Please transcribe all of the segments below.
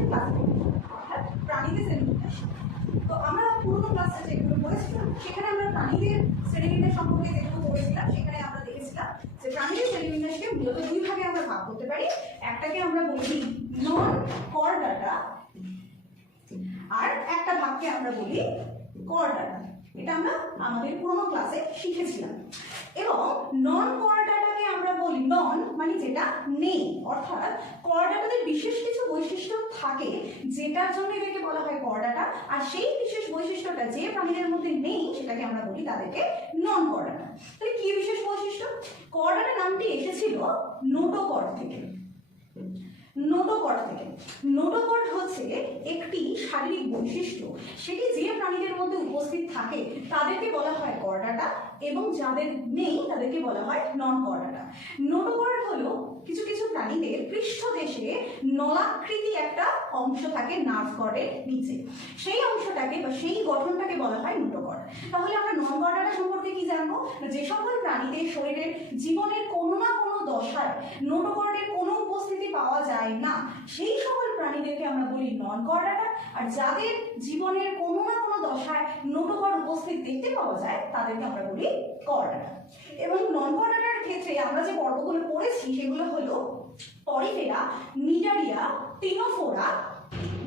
আমাদের ক্লাসে অর্থাৎ প্রাণীদের শ্রেণীবিন্যাস। তো আমরা পুরোনো ক্লাসে যেগুলো পড়েছিলাম সেখানে আমরা প্রাণীদের শ্রেণীবিন্যাস সম্পর্কে যেগুলো পড়েছিলাম সেখানে আমরা দেখেছিলাম যে প্রাণীদের শ্রেণীবিন্যাসকে মূলত দুই ভাগে আমরা ভাগ করতে পারি। একটাকে আমরা বলি নন কর্ডাটা আর একটা ভাগকে আমরা বলি কর্ডাটা। এটা আমরা আমাদের পুরোনো ক্লাসে শিখেছিলাম। এবং নন কর্ডাটাকে আমরা বলি নন মানে যেটা নেই, অর্থাৎ কর্ডাটাদের বিশেষ কিছু বৈশিষ্ট্য থাকে যেটার জন্য এদেরকে বলা হয় কর্ডাটা, আর সেই বিশেষ বৈশিষ্ট্যটা যে প্রাণীদের মধ্যে নেই সেটাকে আমরা বলি তাদেরকে নন কর্ডাটা। তাহলে কি বিশেষ বৈশিষ্ট্য? কর্ডাটা নামটি এসেছিল নোটোকর্ড থেকে। নোটোকর্ড থেকে। নোটোকর্ড হচ্ছে একটি শারীরিক বৈশিষ্ট্য, সেটি যে প্রাণীদের মধ্যে উপস্থিত থাকে তাদেরকে বলা হয় কর্ডাটা, এবং যাদের নেই তাদেরকে বলা হয় নন কর্ডাটা। নোটোকর্ড হলো কিছু কিছু প্রাণীদের পৃষ্ঠদেশে নলাকৃতি একটা অংশ থাকে নার্ভ কর্ডের নিচে, সেই অংশটাকে বা সেই গঠনটাকে বলা হয় নোটোকর্ড। তাহলে আমরা নন কর্ডাটা সম্পর্কে কি জানবো? যে সকল প্রাণীদের শরীরের জীবনের কোনো না কোনো দশায় নোটোকর্ডের কোনো উপস্থিতি পাওয়া যায় না, সেই সকল প্রাণীদেরকে আমরা বলি নন কর্ডাটা। আর যাদের জীবনের কোনো না কোনো দশায় নোটোকর্ড উপস্থিত দেখতে পাওয়া যায় তাদেরকে আমরা বলি কর্ডাটা। এবং নন কর্ডাটার ক্ষেত্রে আমরা যে পর্বগুলো পড়েছি সেগুলো হলো পরিফেরা, নিডারিয়া, টিনোফোরা,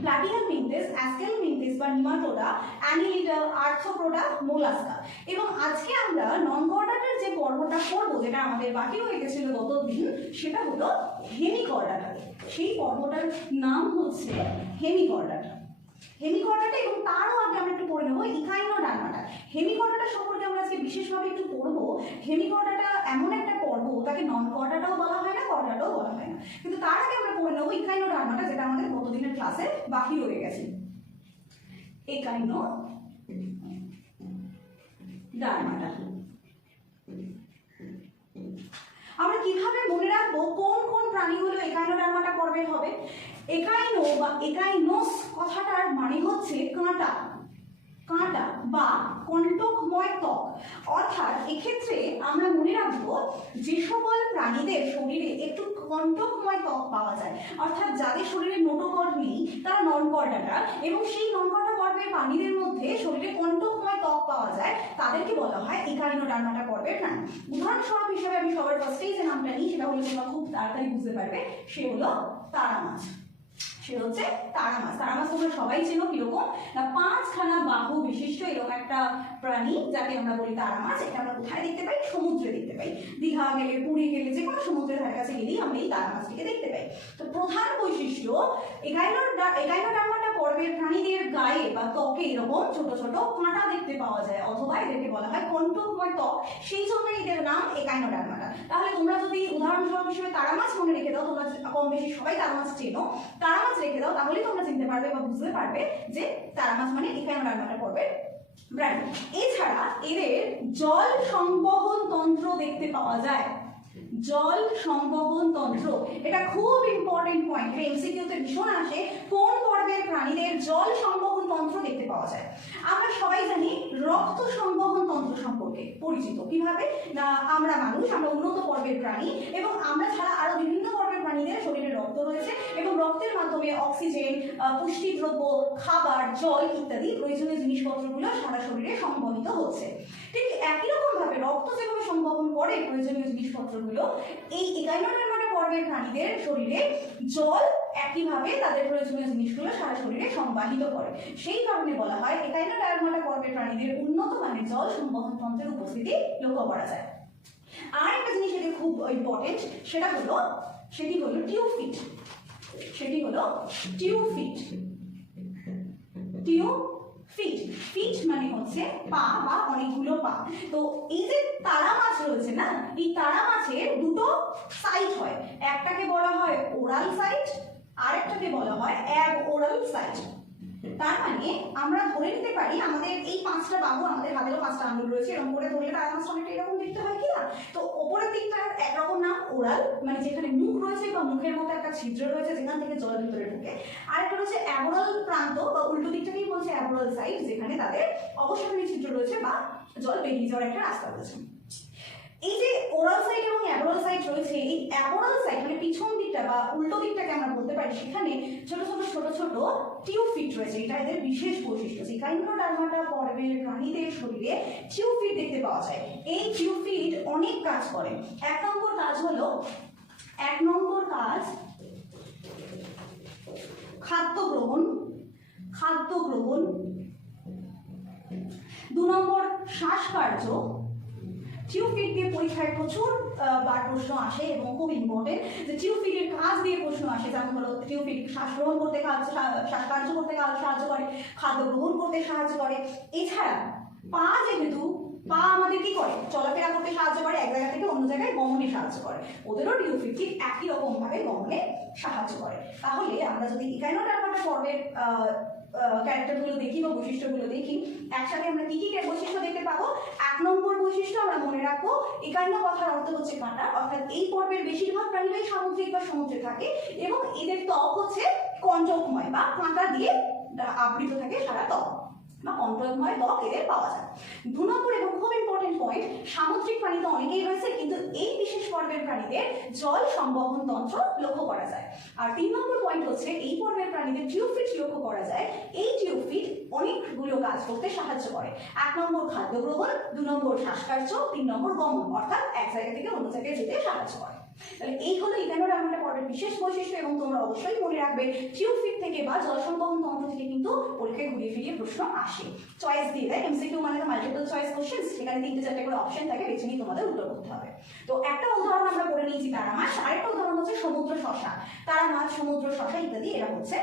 প্লাটিহেলমিনথেস, অ্যাস্কেলমিনথেস বা নিমাটোডা, অ্যানিলিডা, আর্থ্রোপোডা, মোলাস্কা। এবং আজকে আমরা নন কর্ডাটার যে পর্বটা পড়বো, যেটা আমাদের বাকি হয়ে গেছিল গতদিন, সেটা হলো হেমিকর্ডাটা। সেই পর্বটার নাম হচ্ছে হেমিকর্ডাটা। হেমিকর্ডাটা এবং তারও আগে আমরা একটু পড়ে নেবো ইকাইনোডার্মাটা। হেমিকর্ডাটা সম্পর্কে আমরা আজকে বিশেষভাবে একটু পড়বো। হেমিকর্ডাটা এমন একটা পর্ব, তাকে নন কর্ডাটাও বলা হয় না, কর্ডাটাও বলা হয় না, কিন্তু তার আগে আমরা পড়ে নেবো ইকাইনোডার্মাটা, যেটা আমাদের গতদিনের ক্লাসে বাকি রয়ে গেছে। ইকাইনোডার্মাটা আমরা কিভাবে মনে রাখবো কোন কোন প্রাণীগুলো ইকাইনোডার্মাটা পর্বের হবে? একাইনো বা একাইনোস কথাটার মানে হচ্ছে কাঁটা, কাঁটা বা কণ্টকময় ত্বক। অর্থাৎ এক্ষেত্রে আমরা মনে রাখবো যে সকল প্রাণীদের শরীরে একটু কণ্টকময় ত্বক পাওয়া যায়, অর্থাৎ যাদের শরীরে নোটোকর্ড নেই তারা নন কর্ডাটা, এবং সেই নন কর্ডা পর্বের প্রাণীদের মধ্যে শরীরে কণ্টকময় ত্বক পাওয়া যায় তাদেরকে বলা হয় ইকাইনোডার্মাটা পর্বের প্রাণী। উদাহরণস্বরূপ হিসেবে আমি সবার ফার্স্টেই যে নামটা নিই সেটা হলো, তোমরা খুব তাড়াতাড়ি বুঝতে পারবে, সে হলো তারা মাছ। সে হচ্ছে তারা মাছ। তারা মাছ তোমরা সবাই চেনো, কিরকম না 5খানা বাহু বিশিষ্ট এরকম একটা প্রাণী যাকে আমরা বলি তারা মাছ। এটা আমরা কোথায় দেখতে পাই? সমুদ্রে দেখতে পাই। দীঘা গেলে, পুরী গেলে, যে কোনো সমুদ্রের ধারে কাছে গেলেই আমরা এই তারা মাছটিকে দেখতে পাই। তো প্রধান বৈশিষ্ট্য, ইকাইনোডার্মাটা পর্বের প্রাণীদের গায়ে বা ত্বকে এরকম ছোট ছোট কাঁটা দেখতে পাওয়া যায়, অথবা এদেরকে বলা হয় কণ্টকময় ত্বক, সেই জন্য এদের নাম ইকাইনোডার্মাটা। তাহলে তোমরা যদি উদাহরণস্বরূপ হিসেবে তারা মাছ মনে রেখে দাও, তোমরা কম বেশি সবাই তারা মাছ চেনো, তারা মাছ রেখে দাও, তাহলেই তোমরা চিনতে পারবে বা বুঝতে পারবে যে তারা মাছ মানে ইকাইনোডার্মাটা পর্বের প্রাণী। এছাড়া এদের জল সংবহন তন্ত্র দেখতে পাওয়া যায়। জল সংবহন তন্ত্র, এটা খুব ইম্পর্টেন্ট পয়েন্ট, এটা এমসিকিউতে ভীষণ আসে। কোন পর্বের প্রাণীদের জল সংবহন তন্ত্র দেখতে পাওয়া যায়? আমরা সবাই জানি রক্ত সংবহন তন্ত্র সম্পর্কে পরিচিত। কিভাবে না, আমরা মানুষ, আমরা উন্নত পর্বের প্রাণী, এবং আমরা ছাড়া আরো বিভিন্ন পর্বের প্রাণীদের শরীরে রক্ত রয়েছে, এবং রক্তের মাধ্যমে অক্সিজেন, পুষ্টিদ্রব্য, খাবার, জল ইত্যাদি প্রয়োজনীয় জিনিসপত্রগুলো সারা শরীরে সংবহিত হচ্ছে। ঠিক একই রকম ভাবে রক্ত যেভাবে সংবহন করে প্রয়োজনীয় জিনিসপত্রগুলো, এই ইকাইনোডার্মাটা পর্বের প্রাণীদের শরীরে জল একইভাবে তাদের প্রয়োজনীয় জিনিসগুলো সারা শরীরে সংবাহিত করে। সেই কারণে বলা হয় ইকাইনোডার্মাটা পর্বের প্রাণীদের উন্নত মানের জল সংবহন তন্ত্রের উপস্থিতি লক্ষ্য করা যায়। আর একটা জিনিস এটি খুব ইম্পর্টেন্ট, সেটি হলো টিউফিট। সেটি হলো টিউফিট। টিউফিট, ফিট মানে হচ্ছে পা বা অনেকগুলো পা। তো এই যে তারা মাছ রয়েছে না, এই তারা মাছের দুটো সাইট হয়, একটাকে বলা হয় ওরাল সাইট, আরেকটাকে বলা হয় অ্যাবওরাল সাইট। তার মানে আমরা ধরে নিতে পারি আমাদের এই 5টা বাহু, আমাদের হাতেরও 5টা আঙ্গুল রয়েছে, এরকম করে ধরলে তারা মাছ অনেকটা এরকম দেখতে হয় কি না? তো ওপরের দিকটা একরকম নাম ওরাল, মানে যেখানে মুখ রয়েছে বা মুখের মতো একটা ছিদ্র রয়েছে যেখান থেকে জল ভিতরে ঢুকে। আরেকটা হচ্ছে অ্যাবোরাল প্রান্ত বা উল্টো দিকটাকেই বলছে অ্যাবোরাল সাইড, যেখানে তাদের অবশ্যই ছিদ্র রয়েছে বা জল বেরিয়ে যাওয়ার একটা রাস্তা রয়েছে। এই যে ওরাল সাইড এবং অ্যাবোরাল সাইড রয়েছে, এই অ্যাবোরাল সাইড মানে পিছন দিকটা বা উল্টো দিকটাকে আমরা বলতে পারি, সেখানে ছোট ছোট ছোট ছোট টিউব ফিট রয়েছে। এটা এদের বিশেষ বৈশিষ্ট্য যে গাইনোডার্মাটা পর্বের প্রাণীদের শরীরে টিউব ফিট দেখতে পাওয়া যায়। এই টিউব ফিট অনেক কাজ করে। এক নম্বর কাজ হলো খাদ্য গ্রহণ। 2 নম্বর শ্বাসকার্য। টিউব ফিট দিয়ে পরীক্ষায় প্রচুর বার প্রশ্ন আসে এবং খুব ইম্পর্টেন্ট যে টিউব ফিটের কাজ দিয়ে প্রশ্ন আসে, যেমন হলো টিউব ফিট শ্বাস গ্রহণ করতে শ্বাসকার্য করতে সাহায্য করে, খাদ্য গ্রহণ করতে সাহায্য করে। এছাড়া পা আমাদের কি করে, চলাফেরা করতে সাহায্য করে, এক জায়গা থেকে অন্য জায়গায় গমনে সাহায্য করে। ওদেরও টিউব ফিট ঠিক একই রকম ভাবে গমনে সাহায্য করে। তাহলে আমরা যদি ইকাইনোডার্মাটা পর্বের ক্যারেক্টারগুলো দেখি বা বৈশিষ্ট্যগুলো দেখি, একসাথে আমরা কি কি বৈশিষ্ট্য দেখতে পাবো। 1 নম্বর বৈশিষ্ট্য আমরা মনে রাখবো, ইকাইনো কথার অর্থ হচ্ছে কাঁটা, অর্থাৎ এই পর্বের বেশিরভাগ প্রাণীরাই সামুদ্রিক বা সমুদ্রে থাকে এবং এদের ত্বক হচ্ছে কণ্টকময় বা কাঁটা দিয়ে আবৃত থাকে সারা ত্বক বা কণ্টকময় ত্বক এদের পাওয়া যায়। 2 নম্বর এবং খুব ইম্পর্টেন্ট পয়েন্ট, সামুদ্রিক প্রাণী তো অনেকেই রয়েছে, কিন্তু এই বিশেষ পর্বের প্রাণীদের জল সংবহন তন্ত্র লক্ষ্য করা যায়। আর 3 নম্বর পয়েন্ট হচ্ছে, এই পর্বের প্রাণীদের টিউব ফিট লক্ষ্য করা যায়। এই টিউব ফিট অনেকগুলো কাজ করতে সাহায্য করে। 1 নম্বর খাদ্য গ্রহণ, 2 নম্বর শ্বাসকার্য, 3 নম্বর গমন, অর্থাৎ এক জায়গা থেকে অন্য জায়গায় যেতে সাহায্য করে। তাহলে এই হলো ইকাইনোডার্মাটা পর্বের বিশেষ বৈশিষ্ট্য এবং তোমরা অবশ্যই মনে রাখবে টিউব ফিট থেকে বা জল সংবহন তন্ত্র থেকে কিন্তু পরীক্ষায় ঘুরিয়ে ফিরিয়ে প্রশ্ন আসে। চয়েস দিয়ে দেয়, এমসিকিউ মানে তো মাল্টিপল চয়েস কোশ্চেন্স, সেখানে 3-4টে করে অপশন থাকে, বেছে নিয়ে তোমাদের উত্তর করতে হবে। তো একটা উদাহরণ আমরা করে নিয়েছি তারা মাছ, আরেকটা উদাহরণ হচ্ছে সমুদ্র শসা। তারা মাছ, সমুদ্র শসা ইত্যাদি এরা হচ্ছে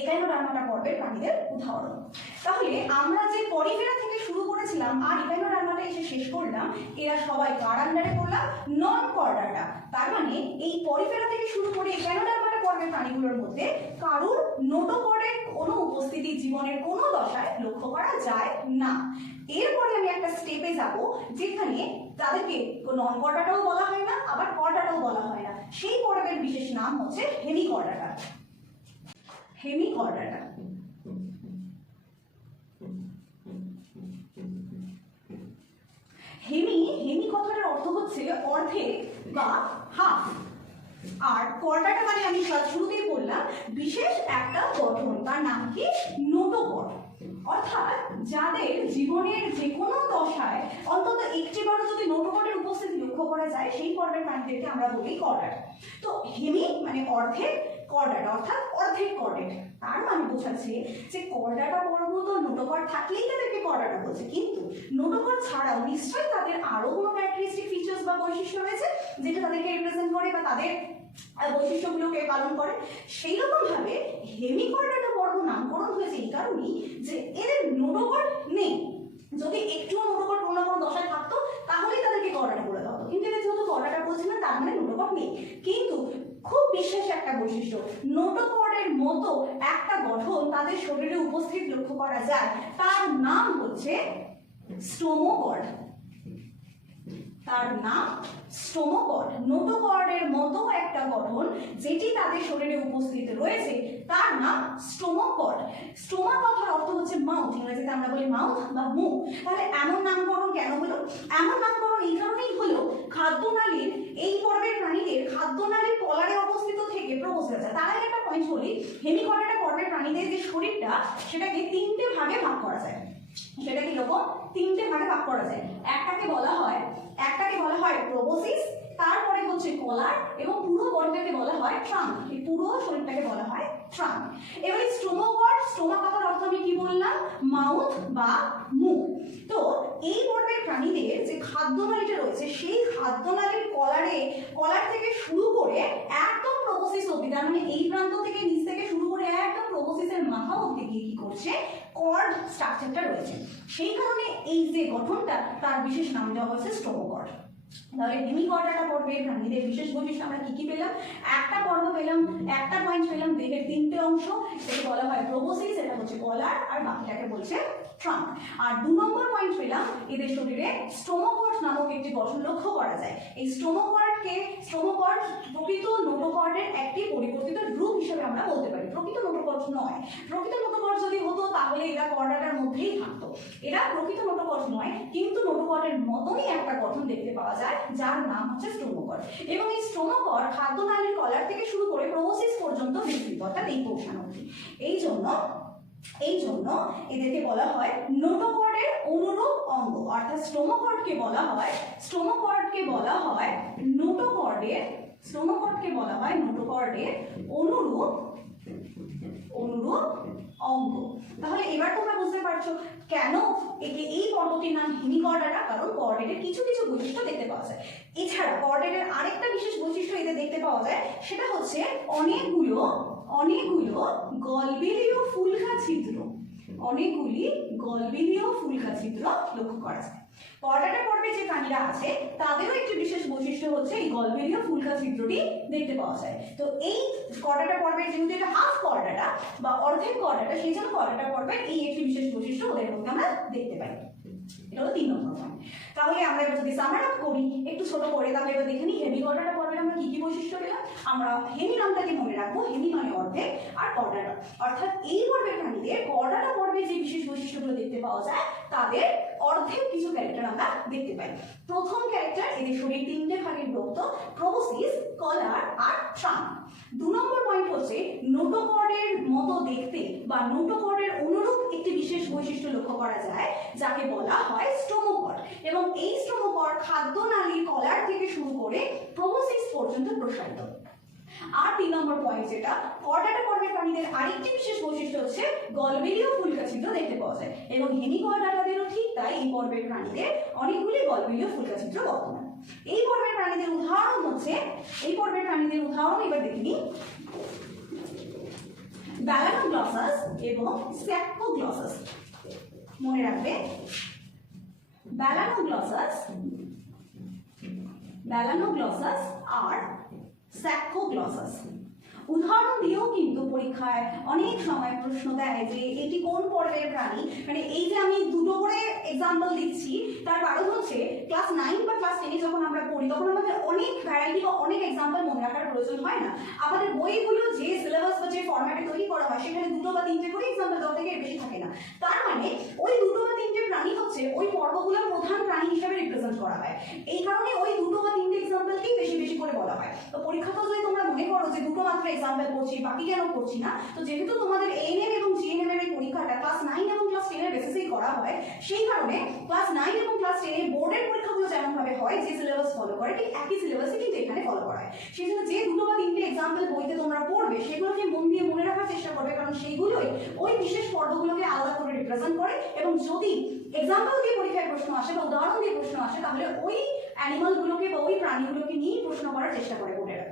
ইকাইনোডার্মাটা পর্বের প্রাণীদের উদাহরণ। তাহলে আমরা যে পরিফেরা থেকে শুরু করেছিলাম আর ইকাইনোডার্মাটা এসে শেষ করলাম, এরা সবাই কার আন্ডারে পড়লাম, নন কর্ডাটা। তার মানে এই পরিফেরা থেকে শুরু করে ইকাইনোডার্মাটা পর্বের প্রাণীগুলোর মধ্যে কারুর নোটোকর্ডের কোনো উপস্থিতি জীবনের কোনো দশায় লক্ষ্য করা যায় না। এরপরে আমি একটা স্টেপে যাব যেখানে তাদেরকে নন কর্ডাটাও বলা হয় না, আবার কর্ডাটাও বলা হয় না। সেই পর্বের বিশেষ নাম হচ্ছে হেমিকর্ডাটা। হেমিকর্ডাটা হেমি কথাটার অর্থ হচ্ছে অর্ধেক বা হাফ। আর কর্ডাটা মানে আমি শুরুতেই বললাম বিশেষ একটা গঠন, তার নাম কি, নোটোকর্ড। অর্থাৎ যাদের জীবনের যে কোনো দশায় অন্তত একটিবারও যদি নোটোকর্ডের উপস্থিতি লক্ষ্য করা যায়, সেই পর্বের প্রাণীদেরকে আমরা বলি কর্ডাট। তো হেমি মানে অর্ধেক, কর্ডাট অর্থাৎ অর্ধেক কর্ডেট। তার মানে বোঝাচ্ছে যে কর্ডাটা পর্ব তো নোটোকর্ড থাকলেই তাদেরকে কর্ডাটা বলছে, কিন্তু নোটোকর্ড ছাড়াও নিশ্চয়ই তাদের আরো কোনো ক্যারেক্টারিস্টিক ফিচার্স বা বৈশিষ্ট্য রয়েছে যেটা তাদেরকে রিপ্রেজেন্ট করে বা তাদের বৈশিষ্ট্যগুলোকে পালন করে। সেই রকম ভাবে হেমিকর্ডাটা পর্ব নামকরণ হয়েছে এই কারণেই যে এদের নোটোকর্ড নেই। যদি একটুও নোটোকর্ড কোনো না কোনো দশায় থাকতো তাহলেই তাদেরকে কর্ডাটা বলে দেওয়া হতো, কিন্তু এদের যেহেতু কর্ডাটা বলছে না, তার মানে নোটোকর্ড নেই। কিন্তু খুব বিশেষ একটা বৈশিষ্ট্য, নোটোকর্ডের মতো একটা গঠন তাদের শরীরে উপস্থিত লক্ষ্য করা যায়, তার নাম হচ্ছে স্টোমোকর্ড। তার নাম স্টোমোকর্ড। নোটোকর্ডের মতো একটা গঠন যেটি তাদের শরীরে উপস্থিত রয়েছে, তার নাম স্টোমোকর্ড। স্টোমা কথার অর্থ হচ্ছে মাউথ, ইংরেজিতে আমরা বলি মাউথ বা মুখ। তাহলে এমন নামকরণ কেন হলো? এমন নামকরণ এই কারণেই হলো, খাদ্যনালীর এই পর্বের প্রাণীদের খাদ্যনালীর কলারে অবস্থিত থেকে প্রবোসেল যায়। তার আগে একটা পয়েন্ট বলি, হেমিকর্ডাটা পর্বের প্রাণীদের যে শরীরটা সেটাকে 3টে ভাগে ভাগ করা যায়। সেটা কি রকম? 3টে ভাগে ভাগ করা যায়। একটাকে বলা হয় প্রবোসিস, তারপরে হচ্ছে কলার, এবং পুরো বডিটাকে বলা হয় ট্রাঙ্ক। এই পুরো শরীরটাকে বলা হয় ট্রাঙ্ক। এবারে স্টোমোকর্ড, স্টোমা কথার অর্থ আমি কি বললাম, মাউথ বা মুখ। তো এই পর্বের প্রাণীদের যে খাদ্যনালীটা রয়েছে, সেই খাদ্যনালীর কলার থেকে শুরু করে একদম প্রবোসিস অবধি, তার মানে এই প্রান্ত থেকে নিচ থেকে শুরু করে একদম প্রবোসিসের মাথা অবধি গিয়ে কি করছে, কর্ড স্ট্রাকচারটা রয়েছে। সেই কারণে এই যে গঠনটা, তার বিশেষ নাম দেওয়া হয়েছে স্টোমোকর্ড। তাহলে হেমিকর্ডাটা পর্বের প্রাণীদের বিশেষ বৈশিষ্ট্য আমরা কি কি পেলাম? একটা পর্ব পেলাম, একটা পয়েন্ট পেলাম, দেহের 3টে অংশ, সেটা বলা হয় প্রবোসিস, এটা হচ্ছে কলার, আর বাকিটাকে বলছে ট্রাঙ্ক। আর 2 নম্বর পয়েন্ট পেলাম, এদের শরীরে স্টোমোকর্ড নামক একটি গঠন লক্ষ্য করা যায়। এই স্টোমোকর্ড প্রকৃত নোটোকর্ডের একটি পরিবর্তিত রূপ হিসেবে আমরা বলতে পারি। প্রকৃত নোটোকর্ড নয়। প্রকৃত নোটোকর্ড যদি হতো তাহলে এরা কর্ডাটার মধ্যে মধ্যেই থাকতো। এরা প্রকৃত নোটোকট নয়, কিন্তু নোটোকটের মতনই একটা গঠন দেখতে পাওয়া যায় যার নাম হচ্ছে স্টোমোকট। এবং এই স্টোমোকট খাদ্যনালীর কলার থেকে শুরু করে প্রোবসিস পর্যন্ত বিস্তৃত, অর্থাৎ এই পোর্শন অবধি। এই জন্য এদেরকে বলা হয় নোটোকটের অনুরূপ অঙ্গ, অর্থাৎ স্টোমোকটকে বলা হয় নোটোকটের অনুরূপ অঙ্গ। তাহলে এবার তোমরা বুঝতে পারছো কেন এই পর্বটির নাম হেমিকর্ডাটা, কারণ কর্ডেটের কিছু কিছু বৈশিষ্ট্য দেখতে পাওয়া যায়। এছাড়া কর্ডেটের আরেকটা বিশেষ বৈশিষ্ট্য এতে দেখতে পাওয়া যায়, সেটা হচ্ছে অনেকগুলো গলবিলীয় ফুলকা ছিদ্র, লক্ষ্য করা যায়। কর্ডাটা পর্বে যে প্রাণীরা আছে তাদেরও একটি বিশেষ বৈশিষ্ট্য হচ্ছে এই গলবিলীয় ফুলকা ছিদ্রটি দেখতে পাওয়া যায়। তো এই কর্ডাটা পর্বের যেহেতু এটা হাফ কর্ডাটা বা অর্ধেক কর্ডাটা, সেই জন্য কর্ডাটা পর্বের এই একটি বিশেষ বৈশিষ্ট্য ওদের মধ্যে আমরা দেখতে পাই। এটা হলো 3 নম্বর পয়েন্ট। তাহলে আমরা এবার যদি সামার আপ করি একটু ছোট করে, তাহলে এবার দেখে নিই হেমিকর্ডাটা পর্বের আমরা কি কি বৈশিষ্ট্য পেলাম। আমরা হেমি নামটাকে মনে রাখবো, হেমি মানে অর্ধেক, আর কর্ডাটা অর্থাৎ এই পর্বের প্রাণীদের কর্ডাটা পর্বে যে বিশেষ বৈশিষ্ট্যগুলো দেখতে পাওয়া যায় তাদের অর্ধেক কিছু ক্যারেক্টার আমরা দেখতে পাই। প্রথম ক্যারেক্টার, এদের শরীর 3টে ভাগে বিভক্ত, প্রোবসিস, কলার আর ট্রাঙ্ক। 2 নম্বর পয়েন্ট হচ্ছে নোটোকর্ডের মতো দেখতে বা নোটোকর্ডের অনুরূপ একটি বিশেষ বৈশিষ্ট্য লক্ষ্য করা যায় যাকে বলা হয় স্টোমোকট, এবং এই স্টোমোকট খাদ্যনালীর কলার থেকে শুরু করে প্রোবসিস পর্যন্ত প্রসারিত। আর 3 নম্বর পয়েন্ট যেটা, কর্ডাটা পর্বের প্রাণীদের আরেকটি বিশেষ বৈশিষ্ট্য হচ্ছে গলবিলীয় ফুলকা ছিদ্র দেখতে পাওয়া যায়, এবং হেমিকর্ডাটাদেরও ঠিক তাই এই পর্বের প্রাণীদের অনেকগুলি গলবিলীয় ফুলকা ছিদ্র বর্তমান। এই পর্বের প্রাণীদের উদাহরণ এবার দেখে নিই, ব্যালানোগ্লসাস এবং স্যাক্কোগ্লসাস। মনে রাখবে ব্যালানোগ্লসাস আর স্যাক্কোগ্লসাস। উদাহরণ দিয়েও কিন্তু পরীক্ষায় অনেক সময় প্রশ্ন দেয় যে এটি কোন পর্বের প্রাণী। মানে এই যে আমি দুটো করে এক্সাম্পল দিচ্ছি তার কারণ হচ্ছে ক্লাস 9 বা ক্লাস 10 যখন আমরা পড়ি তখন আমাদের অনেক ভ্যারাইটি বা অনেক এক্সাম্পল মনে রাখার প্রয়োজন হয় না। আমাদের বইগুলো যে সিলেবাস বা যে ফরম্যাটে তৈরি করা হয় সেখানে 2 বা 3টে করে এক্সাম্পল দেওয়া থেকে বেশি থাকে না। তার মানে ওই 2 বা 3টে প্রাণী হচ্ছে ওই পর্বগুলোর প্রধান প্রাণী হিসেবে রিপ্রেজেন্ট করা হয়। এই কারণে ওই 2 বা 3টে এক্সাম্পলকেই বেশি বেশি করে বলা হয়। তো পরীক্ষাতেও যদি তোমরা মনে করো যে 2 মাত্র এক্সাম্পল করছি বাকি কেন করছি না, তো যেহেতু তোমাদের এএনএম এবং জিএনএম এর পরীক্ষাটা ক্লাস 9 এবং ক্লাস 10 এর বেসিসেই করা হয়, সেই কারণে ক্লাস 9 এবং ক্লাস 10 এর বোর্ডের পরীক্ষাগুলো যেমন ভাবে হয় যে সিলেবাস ফলো করে ঠিক একই সিলেবাসই কিন্তু এখানে ফলো করা হয়। সেই জন্য যে 2 বা 3টে এক্সাম্পল বইতে তোমরা পড়বে সেগুলোকে মন দিয়ে মনে রাখার চেষ্টা করবে, কারণ সেইগুলোই ওই বিশেষ পর্বগুলোকে আলাদা করে রিপ্রেজেন্ট করে। এবং যদি এক্সাম্পল দিয়ে পরীক্ষায় প্রশ্ন আসে বা উদাহরণ দিয়ে প্রশ্ন আসে তাহলে ওই অ্যানিমালগুলোকে বা ওই প্রাণীগুলোকে নিয়ে প্রশ্ন করার চেষ্টা করে বোর্ডেরা।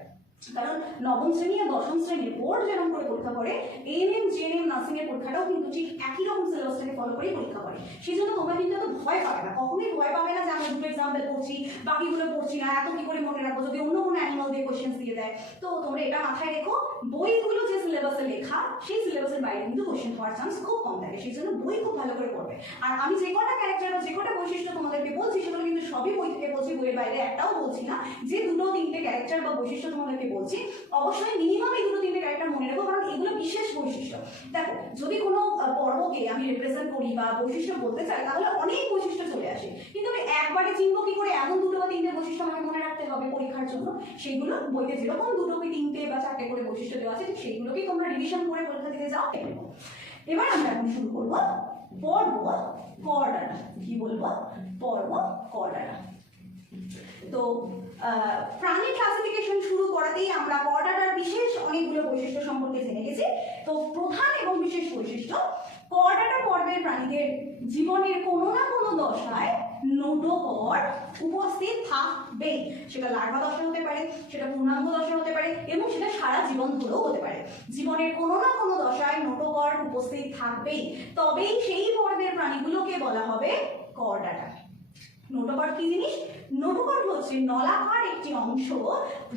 কারণ 9ম শ্রেণী আর 10ম শ্রেণীর বোর্ড যেরকম করে পরীক্ষা করে এএনএম জিএনএম নার্সিং এর পরীক্ষাটাও কিন্তু ঠিক একই রকম সিলেবাসটাকে ফলো করেই পরীক্ষা করে। সেই জন্য তোমরা কিন্তু এত ভয় পাবে না, কখনোই ভয় পাবে না যে আমরা 2 এক্সাম্পল পড়ছি বাকিগুলো পড়ছি না, এত কি করে মনে রাখবো যদি অন্য কোনো অ্যানিমাল দিয়ে কোশ্চেন্স দিয়ে দেয়। তো তোমরা এটা মাথায় রেখো, বইগুলো যে সিলেবাসে লেখা সেই সিলেবাসের বাইরে কিন্তু কোশ্চেন হওয়ার চান্স খুব কম থাকে। সেই জন্য বই খুব ভালো করে পড়বে। আর আমি যে কটা ক্যারেক্টার বা যে কটা বৈশিষ্ট্য তোমাদেরকে বলছি সেগুলো কিন্তু সবই বই থেকে বলছি, বইয়ের বাইরে একটাও বলছি না। যে 2-3টে ক্যারেক্টার বা বৈশিষ্ট্য তোমাদেরকে বলছি অবশ্যই মিনিমাম এই 2-3টে ক্যারেক্টার মনে রাখো, কারণ এগুলো বিশেষ বৈশিষ্ট্য। দেখো যদি কোনো পর্বকে আমি রিপ্রেজেন্ট করি বা বৈশিষ্ট্য বলতে চাই তাহলে অনেক বৈশিষ্ট্য চলে আসে, কিন্তু আমি একবারে চিনব কি করে এমন 2 বা 3টে বৈশিষ্ট্য আমাকে মনে রাখতে হবে পরীক্ষার জন্য। সেইগুলো বইতে যেরকম 2 কি 3টে বা 4টে করে বৈশিষ্ট্য দেওয়া আছে সেইগুলোকেই তোমরা রিভিশন করে পরীক্ষা দিতে যাও। এবার আমরা এখন শুরু করবো পর্ব কর্ডাটা। কি বলবো? পর্ব কর্ডাটা। তো প্রাণী ক্লাসিফিকেশন শুরু করাতেই আমরা কর্ডাটার বিশেষ অনেকগুলো বৈশিষ্ট্য সম্পর্কে জেনে গেছি। তো প্রধান এবং বিশেষ বৈশিষ্ট্য, কর্ডাটা পর্বের প্রাণীদের জীবনের কোনো না কোনো দশায় নোটোকট উপস্থিত থাকবে। সেটা লার্ভা দশা হতে পারে, সেটা পূর্ণাঙ্গ দশা হতে পারে, এবং সেটা সারা জীবন ধরেও হতে পারে। জীবনের কোনো না কোনো দশায় নোটোকট উপস্থিত থাকবেই, তবেই সেই পর্বের প্রাণীগুলোকে বলা হবে কর্ডাটা। নোটোকট কি জিনিস? নোটোকট হচ্ছে নলাকার একটি অংশ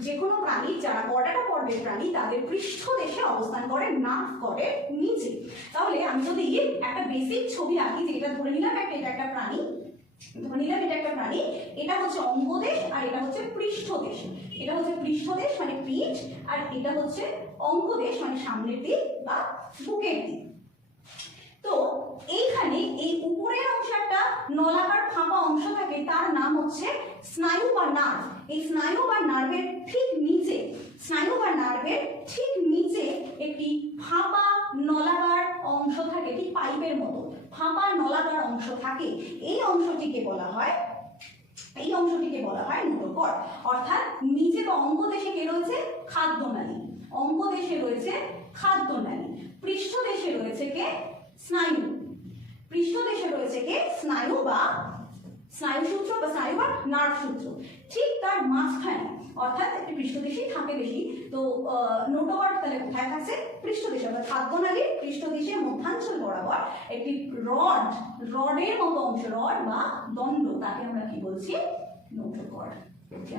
যে কোনো প্রাণী যারা কর্ডাটা পর্বের প্রাণী তাদের পৃষ্ঠদেশে অবস্থান করে, নাক কটের নিচে। তাহলে আমি যদি একটা বেসিক ছবি আঁকি, যেটা ধরে নিলাম এটা একটা প্রাণী, এটা হচ্ছে অঙ্গদেশ আর এটা হচ্ছে পৃষ্ঠদেশ। এটা হচ্ছে পৃষ্ঠদেশ মানে পিঠ, আর এটা হচ্ছে অঙ্গদেশ মানে সামনের দিক বা বুকের দিক। তো এইখানে এই উপরের অংশ একটা নলাকার ফাঁপা অংশ থাকে, তার নাম হচ্ছে স্নায়ু বা নার্ভ। এই স্নায়ু বা নার্ভের ঠিক নিচে, স্নায়ু বা নার্ভের ঠিক নিচে একটি ফাঁপা নলাকার অংশ থাকে, ঠিক পাইপের মতো ফাঁপা নলাকার অংশ থাকে। এই অংশটিকে বলা হয় নোটোকর্ড। অর্থাৎ নিচে বা অঙ্গদেশে কে রয়েছে? খাদ্যনালী। অঙ্গদেশে রয়েছে খাদ্যনালী, পৃষ্ঠদেশে রয়েছে কে? স্নায়ু। পৃষ্ঠদেশে রয়েছে কে? স্নায়ু বা স্নায়ুসূত্র বা স্নায়ু বা নার্ভ সূত্র। ঠিক তার মাঝখানে, অর্থাৎ একটি পৃষ্ঠদেশেই থাকে বেশি, তো নোটোকর্ড তাহলে কোথায় থাকছে? পৃষ্ঠদেশে, অর্থাৎ খাদ্যনালীর পৃষ্ঠদেশের মধ্যাঞ্চল বরাবর একটি রডের মতো অংশ, রড বা দণ্ড, তাকে আমরা কি বলছি? নোটোকর্ড।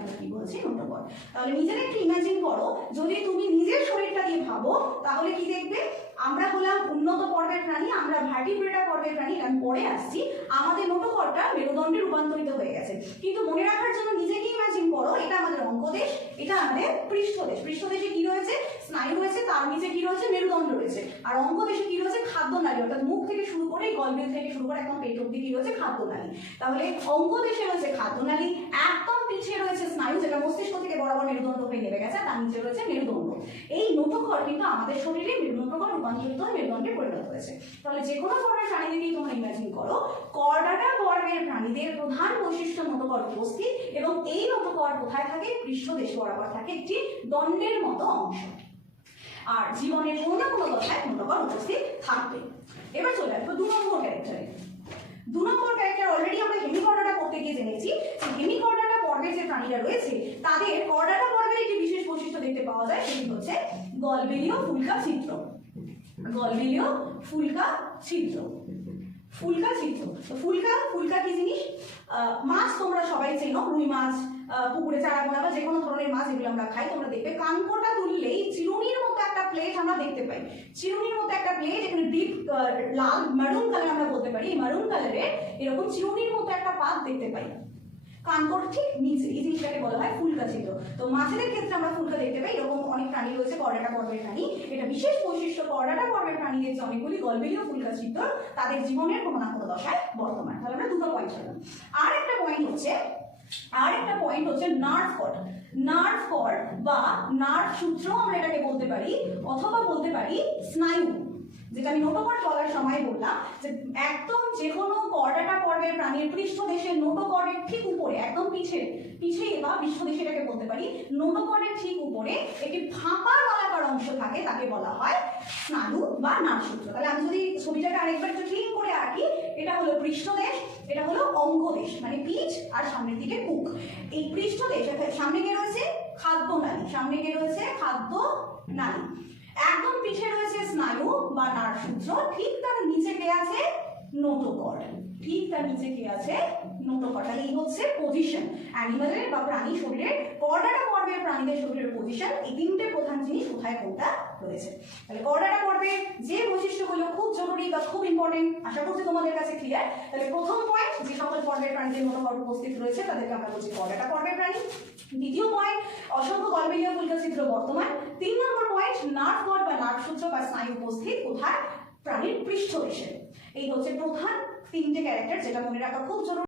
আমরা কি বলছি? নোটোকর্ড। তাহলে নিজের একটু ইমাজিন করো, যদি তুমি নিজের শরীরটা দিয়ে ভাবো, তাহলে কি দেখবে? আমরা হলাম উন্নত পর্বের প্রাণী, আমরা ভার্টিব্রেটা পর্বের প্রাণী, আমি পরে আসছি। আমাদের নোটোকর্ডটা মেরুদণ্ডে রূপান্তরিত হয়ে গেছে, কিন্তু মনে রাখার জন্য নিজেকে ইমাজিন করো, এটা আমাদের অঙ্গদেশ, এটা আমাদের পৃষ্ঠদেশ। পৃষ্ঠদেশে কি রয়েছে? স্নায়ু রয়েছে, তার নিচে কি রয়েছে? মেরুদণ্ড রয়েছে। আর অঙ্গদেশে কি রয়েছে? খাদ্যনালী, অর্থাৎ মুখ থেকে শুরু করে গলবিল থেকে শুরু করে একদম পেট অব্দি কি রয়েছে? খাদ্যনালী। তাহলে অঙ্গদেশে রয়েছে খাদ্যনালী, একদম পিছে রয়েছে স্নায়ু, যেটা মস্তিষ্ক থেকে বরাবর মেরুদণ্ড হয়ে নেমে গেছে, তার নিচে রয়েছে মেরুদণ্ড। এই নোটোকর্ড কিন্তু আমাদের শরীরে নোটোকর্ড রূপান্তরিত হয়ে মেরুদণ্ডে পরিণত হয়েছে। তাহলে যে কোনো ধরনের প্রাণী থেকেই তোমরা ইমাজিন করো, কর্ডাটা পর্বের প্রাণীদের প্রধান বৈশিষ্ট্য নোটোকর্ড উপস্থিত, এবং এই নোটোকর্ড কোথায় থাকে? পৃষ্ঠদেশ বরাবর থাকে, একটি দণ্ডের মতো অংশ। আর জীবনের কোনো না কোনো দশায় নোটোকর্ড উপস্থিত থাকবে। এবার চলে আসবো 2 নম্বর ক্যারেক্টারে। 2 নম্বর ক্যারেক্টার অলরেডি আমরা হেমিকর্ডাটা করতে গিয়ে জেনেছি যে হেমিকর্ডাটা পর্বের যে প্রাণীরা রয়েছে, তাদের কর্ডাটা পর্বের একটি বিশেষ বৈশিষ্ট্য দেখতে পাওয়া যায়, সেটি হচ্ছে গলবিলীয় ফুলকা ছিদ্র। গলবিলীয় ফুলকা ছিদ্র। ফুলকা ছিদ্র। তো ফুলকা কি জিনিস? মাছ তোমরা সবাই চেনো, রুই মাছ, পুকুরে চারাপোনা বা যে কোনো ধরনের মাছ এগুলো আমরা খাই। তোমরা দেখবে কানকোটা তুললেই চিরুনির মতো একটা প্লেট আমরা দেখতে পাই। চিরুনির মতো একটা প্লেট, এখানে ডিপ লাল মারুন কালার আমরা বলতে পারি, এই মারুন কালারে এরকম চিরুনির মতো একটা পাত দেখতে পাই কানকোর ঠিক নিচে। এই জিনিসটাকে বলা হয় ফুলকা ছিদ্র। তো মাছেদের ক্ষেত্রে আমরা ফুলকা দেখতে পাই। এরকম অনেক প্রাণী রয়েছে কর্ডাটা পর্বের প্রাণী। এটা বিশেষ বৈশিষ্ট্য, কর্ডাটা পর্বের প্রাণীদের যে অনেকগুলি গলবিলীয় ফুলকা ছিদ্র, তাদের জীবনের কোনো না কোনো দশায় বর্তমান। তাহলে আমরা 2টো পয়েন্ট পেলাম। আর একটা পয়েন্ট হচ্ছে নার্ভ কর্ড। নার্ভ কর্ড বা নার্ভ সূত্র আমরা এটাকে বলতে পারি, অথবা বলতে পারি স্নায়ু, যেটা আমি নোটোকর্ড বলার সময় বললাম যে একদম যে কোনো কর্ডাটা পর্বের প্রাণীর পৃষ্ঠদেশের নোটোকর্ডের ঠিক উপরে, একদম পিছে বা পৃষ্ঠদেশে এটাকে বলতে পারি, নোটোকর্ডের ঠিক উপরে একটি ফাঁপা নলাকার অংশ থাকে, তাকে বলা হয় স্নায়ু বা নার্ভ সূত্র। তাহলে আমি যদি ছবিটাকে আরেকবার একটু ক্লিন করে আঁকি, এটা হলো পৃষ্ঠদেশ, এটা হলো অঙ্গদেশ, মানে পিঠ আর সামনের দিকে মুখ। এই পৃষ্ঠদেশ, সামনে কে রয়েছে? খাদ্যনালী। সামনে কে রয়েছে? খাদ্যনালী। একদম পিছে রয়েছে স্নায়ু বা নার্ভ সূত্র, ঠিক তার নিচে কে আছে? নোটোকর্ড। ঠিক তার নিচে কে আছে? নোটোকর্ড। এই হচ্ছে পজিশন অ্যানিমালের বা প্রাণী শরীরের, কর্ডাটা পর্বের প্রাণীদের শরীরের পজিশন। এই 3টে প্রধান জিনিস কোথায় কোনটা রয়েছে। তাহলে কর্ডাটা পর্বের যে বৈশিষ্ট্যগুলো খুব জরুরি বা খুব ইম্পর্টেন্ট, আশা করছি তোমাদের কাছে ক্লিয়ার। তাহলে প্রথম পয়েন্ট, যে সকল পর্বের প্রাণীদের নোটোকর্ড উপস্থিত রয়েছে তাদেরকে আমরা বলছি কর্ডাটা পর্বের প্রাণী। দ্বিতীয় পয়েন্ট, অসংখ্য গলবিলীয় ফুলকা ছিদ্র বর্তমান। 3 নম্বর পয়েন্ট, নার্ভ কর্ড বা নার্ভ সূত্র বা স্নায়ু উপস্থিত কোথায়? প্রাণীর পৃষ্ঠদেশে। এই হচ্ছে প্রধান 3টে ক্যারেক্টার, যেটা মনে রাখা খুব জরুরি।